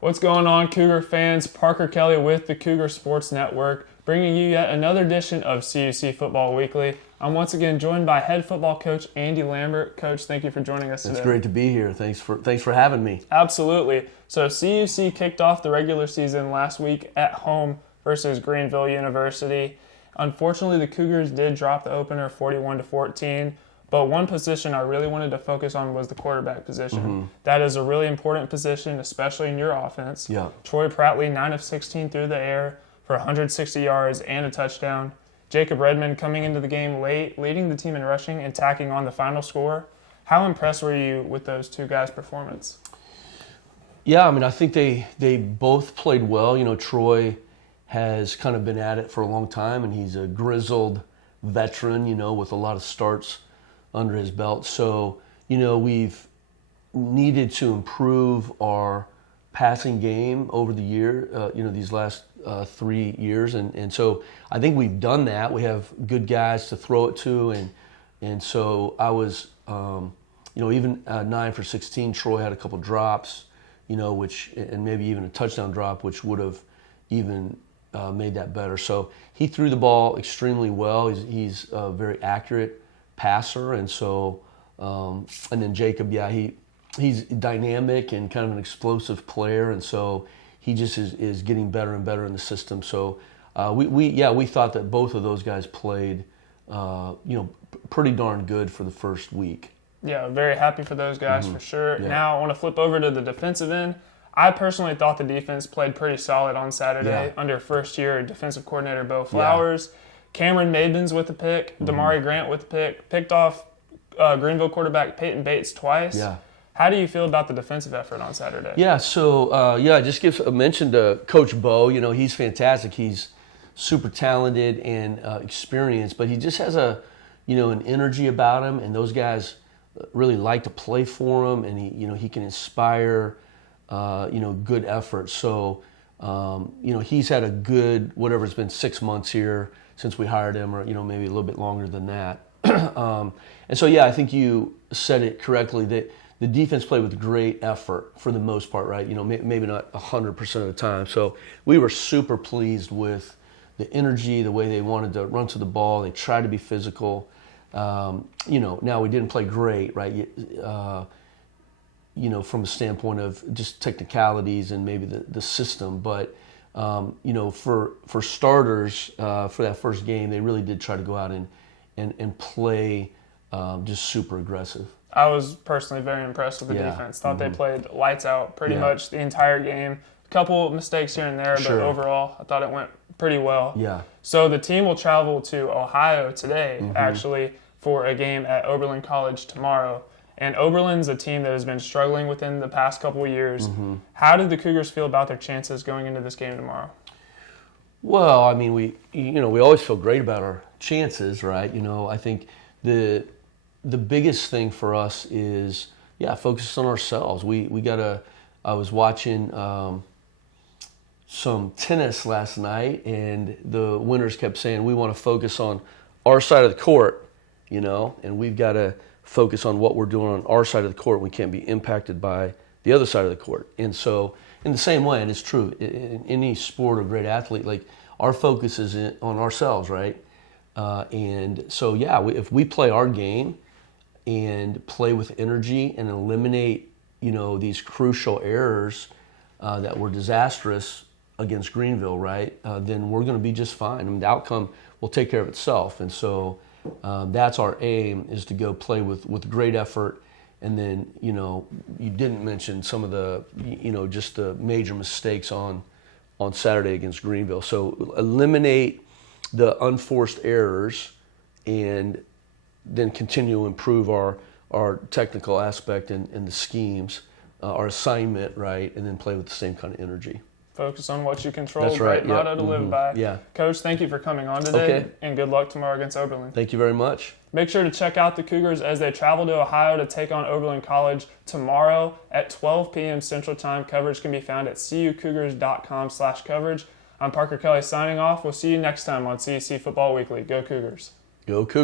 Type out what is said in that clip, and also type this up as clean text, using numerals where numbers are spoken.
What's going on, Cougar fans? Parker Kelly with the Cougar Sports Network, bringing you yet another edition of CUC FB Weekly. I'm once again joined by head football coach Andy Lambert. Coach, thank you for joining us today. It's great to be here. Thanks for having me. Absolutely. So CUC kicked off the regular season last week at home versus Greenville University. Unfortunately, the Cougars did drop the opener 41-14. But one position I really wanted to focus on was the quarterback position. Mm-hmm. That is a really important position, especially in your offense. Yeah. Troy Prattley, 9 of 16 through the air for 160 yards and a touchdown. Jacob Redmond coming into the game late, leading the team in rushing and tacking on the final score. How impressed were you with those two guys' performance? Yeah, I mean, I think they both played well. You know, Troy has kind of been at it for a long time, and he's a grizzled veteran, you know, with a lot of starts under his belt. So, you know, we've needed to improve our passing game over the year, these last 3 years. And so I think we've done that. We have good guys to throw it to. And so I was, even 9 for 16, Troy had a couple drops, and maybe even a touchdown drop, which would have even made that better. So he threw the ball extremely well. He's very accurate passer, and so and then Jacob, he's dynamic and kind of an explosive player, and so he just is getting better and better in the system. So we thought that both of those guys played pretty darn good for the first week. Yeah, very happy for those guys for sure. Yeah. Now I want to flip over to the defensive end. I personally thought the defense played pretty solid on Saturday under first-year defensive coordinator Bo Flowers. Cameron Mabins with the pick, Damari Grant with the pick, picked off Greenville quarterback Peyton Bates twice. Yeah. How do you feel about the defensive effort on Saturday? Yeah, so just give a mention to Coach Bo. You know, he's fantastic. He's super talented and experienced, but he just has an energy about him, and those guys really like to play for him, and he can inspire good effort. So he's had a good, whatever, it's been 6 months here since we hired him, or maybe a little bit longer than that. And so I think you said it correctly that the defense played with great effort for the most part, right? Maybe not 100% of the time. So we were super pleased with the energy, the way they wanted to run to the ball. They tried to be physical. Now we didn't play great, right? From a standpoint of just technicalities and maybe the system, but for starters, for that first game, they really did try to go out and play just super aggressive. I was personally very impressed with the defense. Thought they played lights out pretty much the entire game. A couple mistakes here and there, but overall, I thought it went pretty well. Yeah. So the team will travel to Ohio today, actually, for a game at Oberlin College tomorrow. And Oberlin's a team that has been struggling within the past couple of years. How did the Cougars feel about their chances going into this game tomorrow? Well, I mean, we always feel great about our chances, right? I think the biggest thing for us is focus on ourselves. I was watching some tennis last night, and the winners kept saying we want to focus on our side of the court, and we've got to focus on what we're doing on our side of the court. We can't be impacted by the other side of the court. And so in the same way, and it's true, in any sport or great athlete, like our focus is on ourselves, right? And so, if we play our game and play with energy and eliminate, these crucial errors that were disastrous against Greenville, right, then we're going to be just fine. I mean, the outcome will take care of itself. And so that's our aim, is to go play with great effort. And then, you didn't mention some of the, just the major mistakes on Saturday against Greenville. So eliminate the unforced errors and then continue to improve our technical aspect and the schemes, our assignment, right, and then play with the same kind of energy. Focus on what you control. That's right. Great motto to live by. Yeah. Coach, thank you for coming on today, and good luck tomorrow against Oberlin. Thank you very much. Make sure to check out the Cougars as they travel to Ohio to take on Oberlin College tomorrow at 12 p.m. Central Time. Coverage can be found at cucougars.com/coverage. I'm Parker Kelly signing off. We'll see you next time on CUC FB Weekly. Go Cougars. Go Cougars.